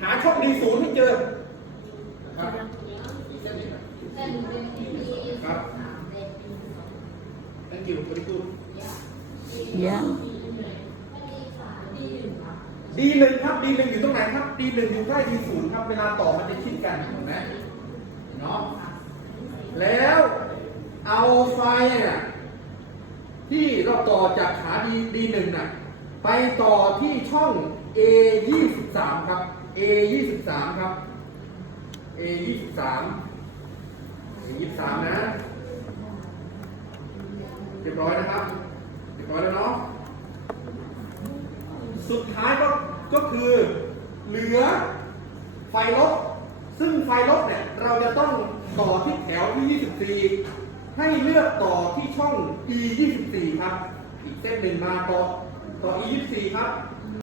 หาช่องดีศูนย์ให้เจอครับครับ thank you very good เยอะดีหนึ่งครับดีหนึ่งอยู่ตรงไหนครับดีหนึ่งอยู่ใกล้ดีศูนย์ครับ เวลาต่อมันจะชิดกันเห็นไหมเนาะแล้วเอาไฟน่ะที่เราต่อจากขาดีดีหนึ่งน่ะ ไปต่อที่ช่อง A ยี่สิบสามครับ A ยี่สิบสามครับ A ยี่สิบสาม A ยี่สิบสามนะเรียบร้อยนะครับเรียบร้อยแล้วเนาะสุดท้ายก็ก็คือเหลือไฟลบซึ่งไฟลบเนี่ยเราจะต้องต่อที่แถวที่ 24 ให้เลือกต่อที่ช่อง E 24 ครับ อีกเส้นหนึ่งมาต่อ ต่อ E 24 ครับ